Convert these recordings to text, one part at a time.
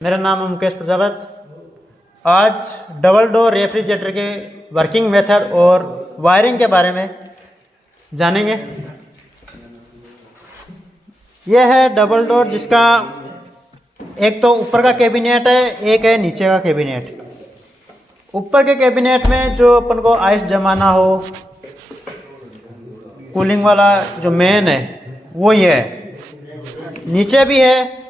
मेरा नाम है मुकेश प्रजापत। आज डबल डोर रेफ्रिजरेटर के वर्किंग मेथड और वायरिंग के बारे में जानेंगे। यह है डबल डोर, जिसका एक तो ऊपर का कैबिनेट है, एक है नीचे का कैबिनेट। ऊपर के कैबिनेट में जो अपन को आइस जमाना हो, कूलिंग वाला जो मेन है वो ये है। नीचे भी है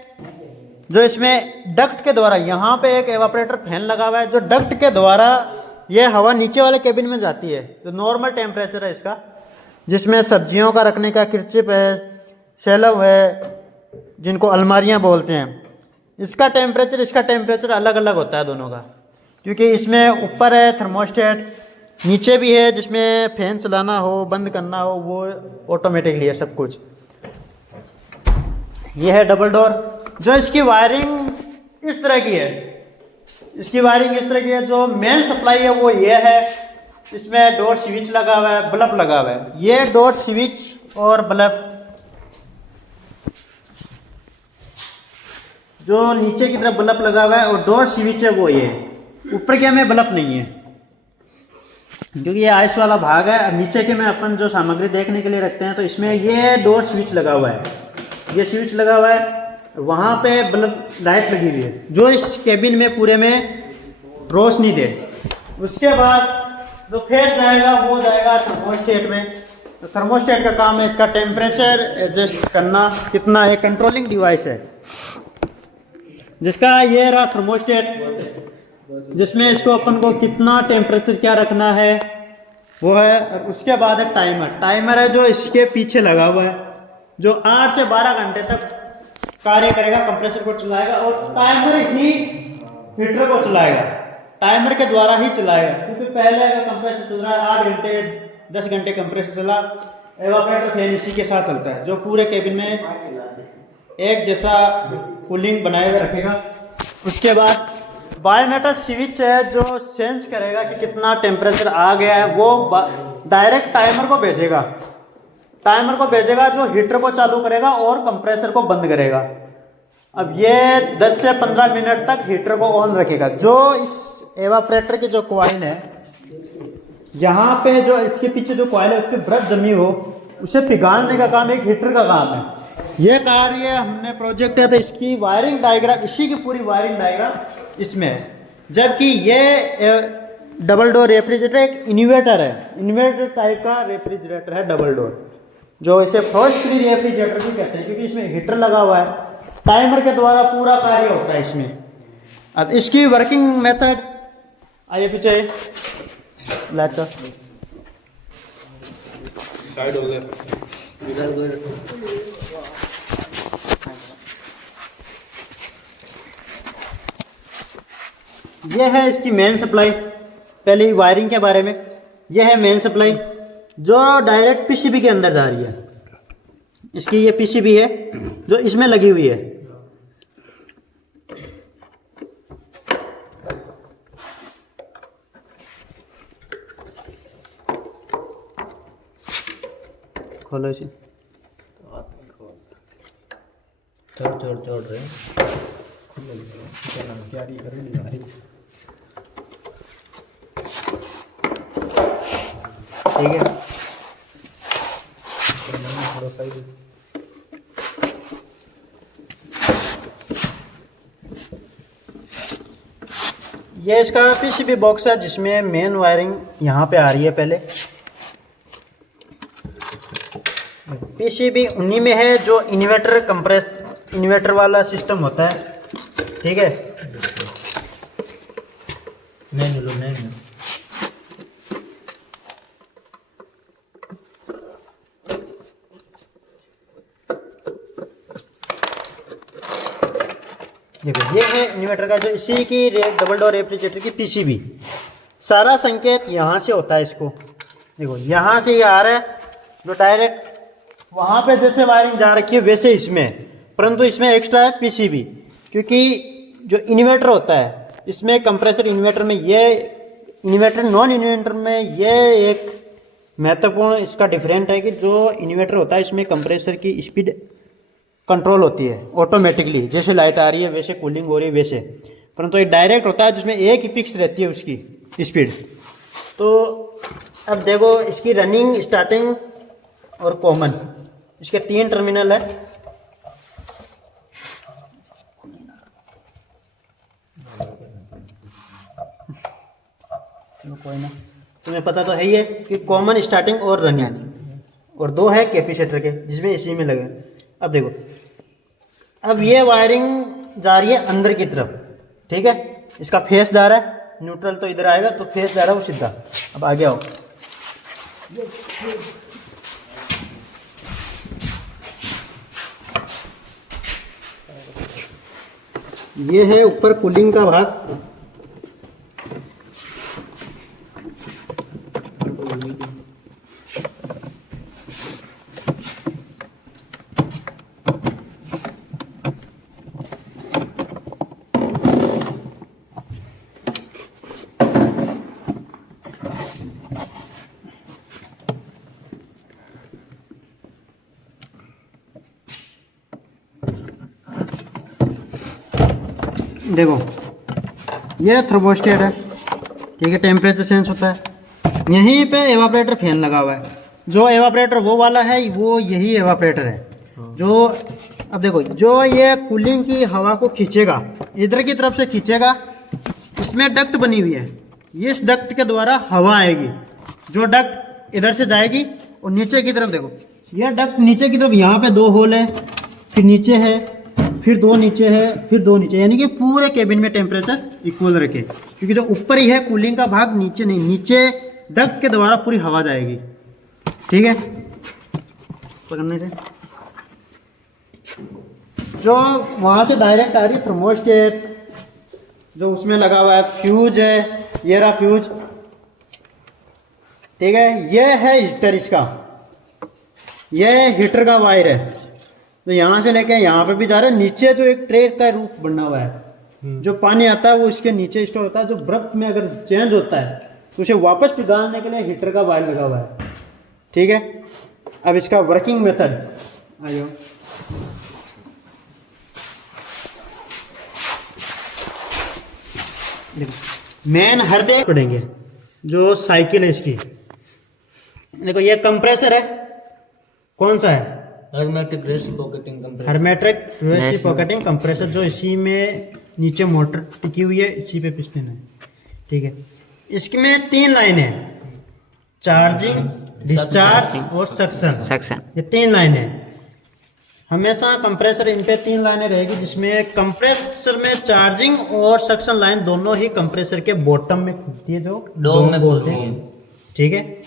जो इसमें डक्ट के द्वारा, यहाँ पे एक एवापोरेटर फैन लगा हुआ है जो डक्ट के द्वारा ये हवा नीचे वाले केबिन में जाती है। जो नॉर्मल टेम्परेचर है इसका, जिसमें सब्जियों का रखने का किरचिप है, शेलव है, जिनको अलमारियाँ बोलते हैं, इसका टेम्परेचर अलग अलग होता है दोनों का। क्योंकि इसमें ऊपर है थर्मोस्टेट, नीचे भी है जिसमें फैन चलाना हो, बंद करना हो, वो ऑटोमेटिकली है सब कुछ। ये है डबल डोर। जो इसकी वायरिंग इस तरह की है, जो मेन सप्लाई है वो ये है। इसमें डोर स्विच लगा हुआ है, बल्ब लगा हुआ है। ये डोर स्विच और बल्ब जो नीचे की तरफ बल्ब लगा हुआ है और डोर स्विच है वो ये। ऊपर के में बल्ब नहीं है क्योंकि ये आइस वाला भाग है। और नीचे के में अपन जो सामग्री देखने के लिए रखते हैं, तो इसमें ये डोर स्विच लगा हुआ है, ये स्विच लगा हुआ है। वहाँ पे बल्ब लाइट लगी हुई है जो इस केबिन में पूरे में रोशनी दे। उसके बाद जो फेस जाएगा वो जाएगा थर्मोस्टेट में। तो थर्मोस्टेट का काम है इसका टेम्परेचर एडजस्ट करना, कितना है, कंट्रोलिंग डिवाइस है जिसका ये रहा थर्मोस्टेट, जिसमें इसको अपन को कितना टेम्परेचर क्या रखना है वो है। और उसके बाद है टाइमर है जो इसके पीछे लगा हुआ है, जो 8 से 12 घंटे तक कार्य करेगा, कंप्रेसर को चलाएगा। और टाइमर ही हीटर को चलाएगा, टाइमर के द्वारा ही चलाएगा। क्योंकि पहले अगर कंप्रेसर चल रहा है 8 घंटे 10 घंटे कंप्रेसर चला, एवापोरेटर फैन इसी के साथ चलता है जो पूरे केबिन में एक जैसा कूलिंग बनाए हुए रखेगा। उसके बाद बायोमेटर स्विच है जो सेंस करेगा कि कितना टेम्परेचर आ गया है। वो डायरेक्ट टाइमर को भेजेगा जो हीटर को चालू करेगा और कंप्रेसर को बंद करेगा। अब ये 10 से 15 मिनट तक हीटर को ऑन रखेगा। जो इस एवापोरेटर की जो कॉइल है, यहाँ पे जो इसके पीछे जो कॉइल है उस पर ब्रश जमी हो, उसे पिघालने का काम एक हीटर का काम है। ये कार्य हमने प्रोजेक्ट है तो इसकी वायरिंग डायग्राम, इसी की पूरी वायरिंग डायग्राम इसमें है। जबकि ये डबल डोर रेफ्रिजरेटर एक इन्वर्टर है, इन्वर्टर टाइप का रेफ्रिजरेटर है डबल डोर, जो इसे फ्रॉस्ट फ्री रेफ्रिजरेटर भी कहते हैं क्योंकि इसमें हीटर लगा हुआ है। टाइमर के द्वारा पूरा कार्य होता है इसमें। अब इसकी वर्किंग मेथड, आइए पीछे लाइट साइड हो गया। यह है इसकी मेन सप्लाई। पहले वायरिंग के बारे में, यह है मेन सप्लाई जो डायरेक्ट पीसीबी के अंदर जा रही है। इसकी ये पीसीबी है जो इसमें लगी हुई है। खोलो इसे, चोड़ रहे ठीक है। ये इसका पीसीबी बॉक्स है जिसमें मेन वायरिंग यहाँ पे आ रही है। पहले पीसीबी उन्हीं में है जो इन्वर्टर वाला सिस्टम होता है, ठीक है। देखो ये है इन्वर्टर का, जो इसी की डबल डोर रेफ्रिजरेटर की पीसीबी। सारा संकेत यहाँ से होता है। इसको देखो यहाँ से ये आ रहा है, जो डायरेक्ट वहाँ पे जैसे वायरिंग जा रखी है वैसे इसमें, परंतु इसमें एक्स्ट्रा है पीसीबी। क्योंकि जो इन्वर्टर होता है इसमें कंप्रेसर इन्वर्टर में, ये इन्वर्टर नॉन इन्वर्टर में ये एक महत्वपूर्ण इसका डिफरेंट है कि जो इन्वर्टर होता है इसमें कंप्रेसर की स्पीड कंट्रोल होती है ऑटोमेटिकली, जैसे लाइट आ रही है वैसे कूलिंग हो रही है वैसे, परंतु ये डायरेक्ट होता है जिसमें एक ही फिक्स रहती है उसकी स्पीड। तो अब देखो इसकी रनिंग, स्टार्टिंग और कॉमन, इसके 3 टर्मिनल है। चलो कोई ना, तुम्हें पता तो है ही है कि कॉमन, स्टार्टिंग और रनिंग, और 2 है कैपेसिटर के जिसमें इसी में लगे। अब देखो, अब ये वायरिंग जा रही है अंदर की तरफ, ठीक है, इसका फेस जा रहा है, न्यूट्रल तो इधर आएगा, तो फेस जा रहा है वो सीधा। अब आगे आओ, ये है ऊपर कूलिंग का भाग, देखो ये थर्मोस्टेट है, ठीक है, टेम्परेचर सेंस होता है। यहीं पे एवापरेटर फैन लगा हुआ है, जो एवापरेटर वो वाला है, वो यही एवापरेटर है जो, अब देखो, जो ये कूलिंग की हवा को खींचेगा, इधर की तरफ से खींचेगा, इसमें डक्ट बनी हुई है, इस डक्ट के द्वारा हवा आएगी, जो डक्ट इधर से जाएगी और नीचे की तरफ देखो, यह डक्ट नीचे की तरफ, यहाँ पे 2 होल है, फिर नीचे है, फिर 2 नीचे है, फिर 2 नीचे, यानी कि पूरे केबिन में टेम्परेचर इक्वल रखे, क्योंकि जो ऊपर ही है कूलिंग का भाग, नीचे नहीं, नीचे डक्ट के द्वारा पूरी हवा जाएगी, ठीक है। पकड़ने से जो वहां से डायरेक्ट आ रही है थर्मोस्टेट, जो उसमें लगा हुआ है, फ्यूज है, ये रहा फ्यूज, ठीक है, ये है हीटर, इसका ये हीटर का वायर है, तो यहाँ से लेके यहाँ पे भी जा रहा है। नीचे जो एक ट्रे का रूप बना हुआ है, जो पानी आता है वो इसके नीचे स्टोर होता है, जो बर्फ में अगर चेंज होता है तो उसे वापस पिघालने के लिए हीटर का वायर लगा हुआ है, ठीक है। अब इसका वर्किंग मेथड आइए, मेन हर दे पड़ेंगे, जो साइकिल है इसकी, देखो ये कंप्रेसर है, कौन सा है, hermetic reciprocating compressor, hermetic reciprocating compressor, जो इसी में नीचे मोटर टिकी हुई है, इसी पे पिस्टन है, ठीक है। इसमें 3 लाइनें हैं, चार्जिंग, डिस्चार्ज और सक्शन, ये 3 लाइनें हैं। हमेशा कंप्रेसर इन पे 3 लाइनें रहेगी, जिसमें कंप्रेसर में चार्जिंग और सक्शन लाइन दोनों ही कंप्रेसर के बॉटम में खुलती है, जो डोम में खुलती है, ठीक है।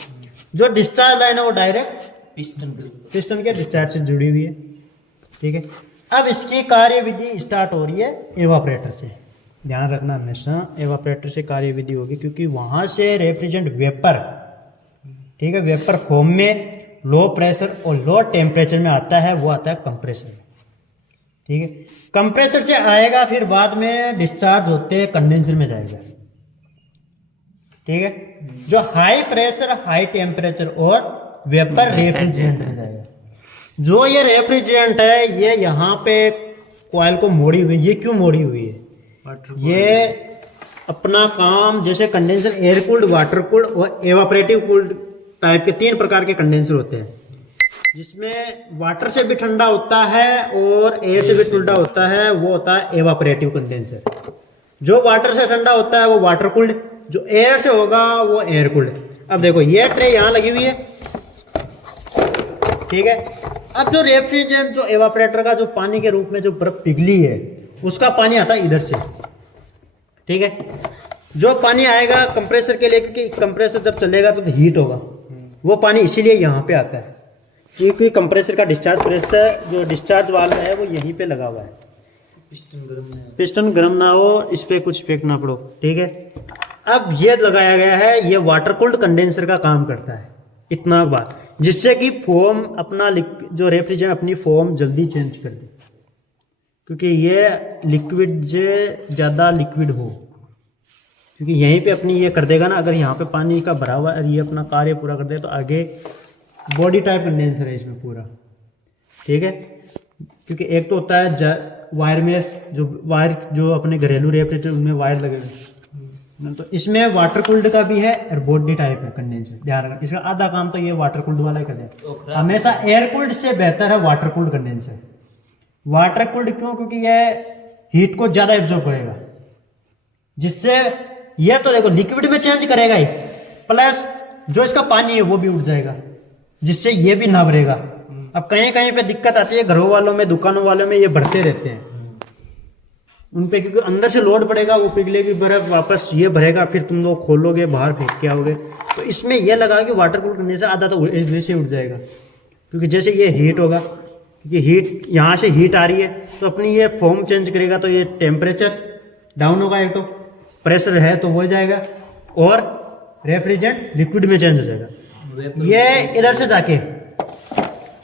जो डिस्चार्ज लाइन है वो डायरेक्ट पिस्टन के डिस्चार्ज से जुड़ी हुई है, ठीक है। अब इसकी कार्यविधि स्टार्ट हो रही है एवापरेटर से, ध्यान रखना हमेशा एवापरेटर से कार्यविधि होगी, क्योंकि वहां से रेफ्रिजरेंट वेपर, ठीक है, वेपर फॉर्म में लो प्रेशर और लो टेम्परेचर में आता है, वो आता है कंप्रेसर में, ठीक है। कंप्रेसर से आएगा, फिर बाद में डिस्चार्ज होते कंडेंसर में जाएगा, ठीक है। जो हाई प्रेशर, हाई टेम्परेचर और वेपर रेफ्रिजरेंट में जाएगा। जो ये रेफ्रिजरेंट है, ये यहाँ पे कॉइल को मोड़ी हुई, ये क्यों मोड़ी हुई है, ये अपना काम, जैसे condenser air cooled, water cooled और एवापरेटिव कूल्ड टाइप के 3 प्रकार के कंडेंसर होते हैं, जिसमें वाटर से भी ठंडा होता है और एयर से भी ठंडा होता है, वो होता है एवापरेटिव कंडेंसर। जो वाटर से ठंडा होता है वो वाटर कूल्ड, जो एयर से होगा वो एयर कूल्ड। अब देखो ये ट्रे यहाँ लगी हुई है, ठीक है। अब जो रेफ्रिजरेंट, जो एवापरेटर का जो पानी के रूप में जो बर्फ पिघली है, उसका पानी आता है इधर से, ठीक है। जो पानी आएगा कंप्रेसर के लिए, क्योंकि कंप्रेसर जब चलेगा तो हीट होगा, वो पानी इसीलिए यहाँ पे आता है, क्योंकि कंप्रेसर का डिस्चार्ज प्रेशर, जो डिस्चार्ज वाल्व है वो यहीं पे लगा हुआ है, पिस्टन गर्म ना हो, इस पर कुछ इफेक्ट ना पड़ो, ठीक है। अब ये लगाया गया है, ये वाटर कूल्ड कंडेंसर का काम करता है, इतना बात, जिससे कि फोम अपना, जो रेफ्रिजरेंट अपनी फॉर्म जल्दी चेंज कर दे, क्योंकि ये लिक्विड से ज़्यादा लिक्विड हो, क्योंकि यहीं पे अपनी ये कर देगा ना, अगर यहाँ पे पानी का भरा हुआ है, ये अपना कार्य पूरा कर दे, तो आगे बॉडी टाइप कंडेंसर है इसमें पूरा, ठीक है। क्योंकि एक तो होता है वायर में जो अपने घरेलू रेफ्रिजरेटर उनमें वायर लगे हुए, तो इसमें वाटर कूल्ड का भी है और बॉडी टाइप है कंडेंसर। ध्यान रखना, इसका आधा काम तो ये वाटर कूल्ड वाला ही करेगा। हमेशा एयर कूल्ड से बेहतर है water cooled condenser. Water cooled क्यों? क्योंकि यह हीट को ज्यादा एब्जॉर्ब करेगा, जिससे ये तो देखो लिक्विड में चेंज करेगा ही, प्लस जो इसका पानी है वो भी उड़ जाएगा, जिससे ये भी ना भरेगा। अब कहीं कहीं पे दिक्कत आती है, घरों वालों में, दुकानों वालों में ये भरते रहते हैं उन पे, क्योंकि अंदर से लोड पड़ेगा, वो पिघलेगी बर्फ, वापस ये भरेगा, फिर तुम लोग खोलोगे बाहर फेंक के आओगे। तो इसमें यह लगा कि वाटर कूल करने से आधा तो इसलिए से उड़ जाएगा, क्योंकि जैसे ये हीट होगा, क्योंकि हीट यहाँ से हीट आ रही है तो अपनी ये फॉर्म चेंज करेगा, तो ये टेम्परेचर डाउन होगा, एक तो प्रेशर है तो हो जाएगा, और रेफ्रिजरेंट लिक्विड में चेंज हो जाएगा। ये इधर से जाके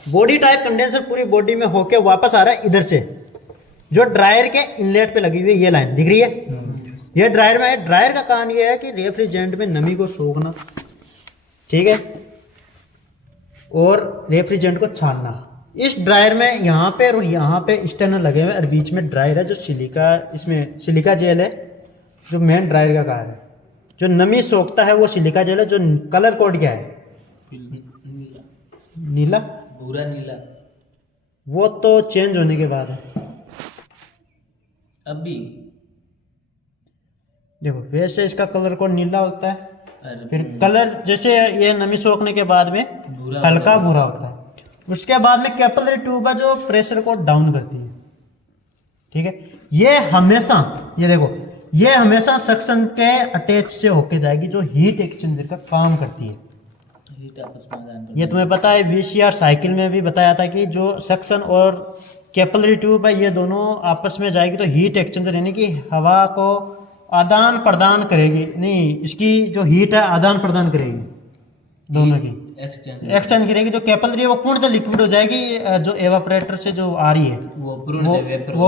बॉडी टाइप कंडेंसर पूरी बॉडी में होके वापस आ रहा है इधर से, जो ड्रायर के इनलेट पे लगी हुई है, ये लाइन दिख रही है, ये ड्रायर में है। ड्रायर का काम ये है कि रेफ्रिजरेंट में नमी को सोखना, ठीक है, और रेफ्रिजरेंट को छानना। इस ड्रायर में यहाँ पे और यहाँ पे स्टैनर लगे हुए और बीच में ड्रायर है, जो सिलिका, इसमें सिलिका जेल है जो मेन ड्रायर का कार्य है। जो नमी सोखता है वो सिलिका जेल है। जो कलर कोड क्या है? नीला, भूरा नीला। वो तो चेंज होने के बाद है। अभी देखो वैसे इसका कलर कोड नीला होता है, अरे फिर कलर जैसे ये नमी सोखने के बाद में भूरा हल्का भूरा होता है। उसके बाद में कैपिलरी ट्यूब है जो प्रेशर को डाउन करती है, ठीक है। ये हमेशा, ये देखो, ये हमेशा सक्शन के अटैच से होके जाएगी, जो हीट एक्सचेंजर का काम करती है। हीट आपस में आदान ये तुम्हें पता है, वीसीआर साइकिल में भी बताया था कि जो सक्शन और कैपिलरी ट्यूब है ये दोनों आपस में जाएगी तो हीट एक्सचेंजर, यानी कि हवा को आदान प्रदान करेगी, नहीं, इसकी जो हीट है आदान प्रदान करेगी, दोनों की एक्सचेंज करेगी। जो कैपिलरी है वो पूर्णतः लिक्विड हो जाएगी, जो एवापोरेटर से जो आ रही है वो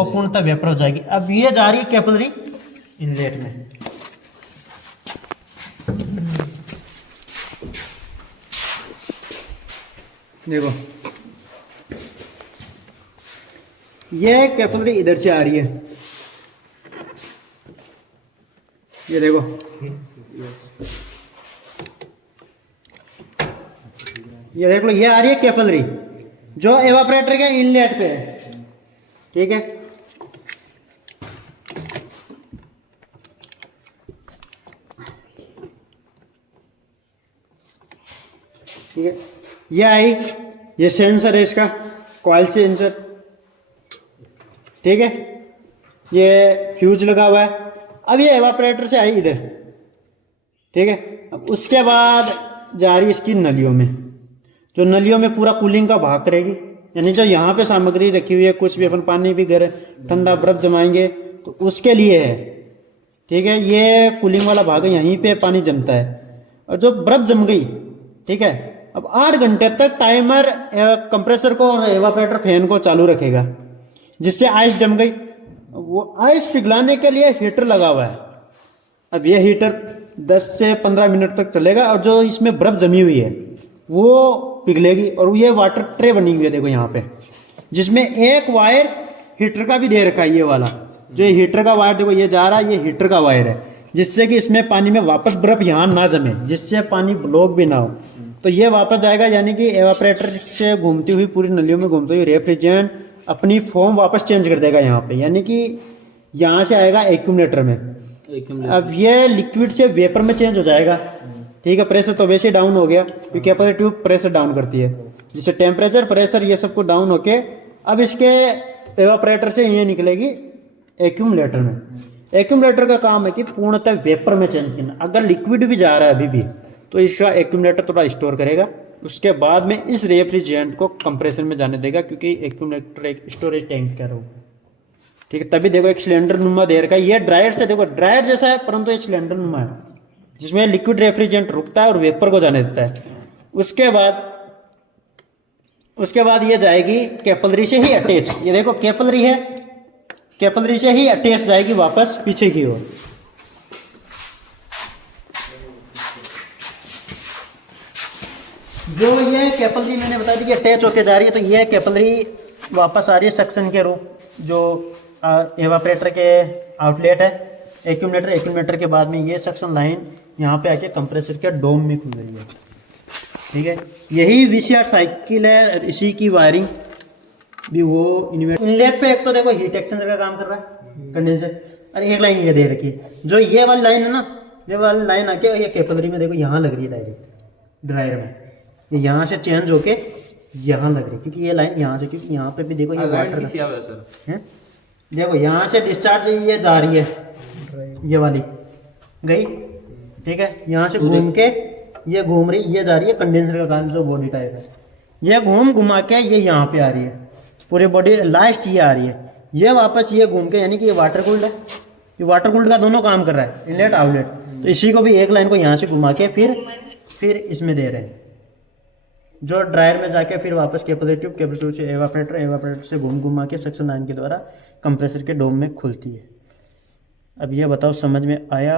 पूर्णतः वेपर हो जाएगी। अब ये जा रही है कैपिलरी इनलेट में। देखो ये कैपिलरी इधर से आ रही है, ये देखो, ये देख लो, ये आ रही है कैपिलरी जो एवापोरेटर के इनलेट पे है, ठीक है। ठीक है, ये आई, ये सेंसर है इसका, कॉइल सेंसर, ठीक है, ये फ्यूज लगा हुआ है। अब ये एवापोरेटर से आई इधर, ठीक है। अब उसके बाद जा रही इसकी नलियों में, जो नलियों में पूरा कूलिंग का भाग करेगी, यानी जो यहाँ पे सामग्री रखी हुई है, कुछ भी अपन पानी भी घर ठंडा बर्फ जमाएंगे तो उसके लिए है, ठीक है। ये कूलिंग वाला भाग है, यहीं पे पानी जमता है। और जो बर्फ जम गई, ठीक है, अब 8 घंटे तक टाइमर कंप्रेसर को और एवापोरेटर फैन को चालू रखेगा, जिससे आइस जम गई। वो आइस पिघलाने के लिए हीटर लगा हुआ है। अब ये हीटर 10 से 15 मिनट तक चलेगा, और जो इसमें बर्फ जमी हुई है वो पिघलेगी। और ये वाटर ट्रे बनी हुई है, देखो यहाँ पे, जिसमें एक वायर हीटर का भी दे रखा है, ये वाला जो हीटर का वायर, देखो ये जा रहा है, ये हीटर का वायर है, जिससे कि इसमें पानी में वापस बर्फ यहाँ ना जमे, जिससे पानी ब्लॉक भी ना हो। तो ये वापस जाएगा, यानी कि एवापोरेटर से घूमती हुई, पूरी नलियों में घूमती हुई रेफ्रिजरेंट अपनी फॉर्म वापस चेंज कर देगा यहाँ पे, यानी कि यहाँ से आएगा एक्यूमुलेटर में। अब ये लिक्विड से वेपर में चेंज हो जाएगा, ठीक है। प्रेशर तो वैसे डाउन हो गया, क्योंकि कैपिलरी ट्यूब प्रेशर डाउन करती है, जिससे टेम्परेचर, प्रेशर, ये सब कुछ डाउन होके अब इसके एवापोरेटर से ये निकलेगी एक्यूमुलेटर में। एक्यूमुलेटर का काम है कि पूर्णतः वेपर में चेंज करना। अगर लिक्विड भी जा रहा है अभी भी, तो इसका एक्यूमुलेटर थोड़ा स्टोर करेगा, उसके बाद में इस रेफ्रिजरेंट को कंप्रेसर में जाने देगा, क्योंकि एक्यूमुलेटर एक स्टोरेज टैंक कह रहा हूँ, ठीक है। तभी देखो एक सिलेंडर नुमा दे रखा है, ये ड्रायर से, देखो ड्रायर जैसा है, परंतु ये सिलेंडर नुमा है, जिसमें लिक्विड रेफ्रिजरेंट रुकता है और वेपर को जाने देता है। उसके बाद ये जाएगी कैपिलरी से ही अटैच, ये देखो कैपिलरी है, कैपिलरी से ही अटैच जाएगी वापस पीछे की ओर। जो ये कैपिलरी मैंने बता दी कि अटैच होके जा रही है, तो ये कैपिलरी वापस आ रही है सक्शन के रूप जो एवापरेटर के आउटलेट है एक्यूमुलेटर के बाद में ये सक्शन लाइन यहाँ पे आके कंप्रेसर के डोम में खुल रही है। ठीक है, यही VCR साइकिल है। इसी की वायरिंग भी वो इनलेट पे एक तो देखो हीट एक्सचेंजर का काम कर रहा है कंडेंसर, और एक लाइन ये दे रखी है। जो ये वाली लाइन है ना, ये वाली लाइन आके ये कैपिलरी में देखो यहाँ लग रही है डायरेक्ट ड्रायर में, ये यहाँ से चेंज होके यहाँ लग रही है क्योंकि ये लाइन यहाँ से, क्योंकि यहाँ पे भी देखो ये वाटर है, देखो यहाँ से डिस्चार्ज ये जा रही है, ये वाली गई। ठीक है, यहाँ से घूम के ये घूम रही, ये जा रही है कंडेंसर का काम जो बॉडी टाइप है, ये घुमा के ये यहाँ पे आ रही है, पूरी बॉडी लास्ट ये आ रही है, ये वापस ये घूम के, यानी कि ये वाटर कूल्ड है, ये वाटर कूल्ड का दोनों काम कर रहा है, इनलेट आउटलेट। तो इसी को भी एक लाइन को यहाँ से घुमा के फिर इसमें दे रहे हैं, जो ड्रायर में जाके फिर वापस कैपिलरी ट्यूब से एवापरेटर से घुमा के सक्शन लाइन के द्वारा कंप्रेसर के डोम में खुलती है। अब ये बताओ समझ में आया?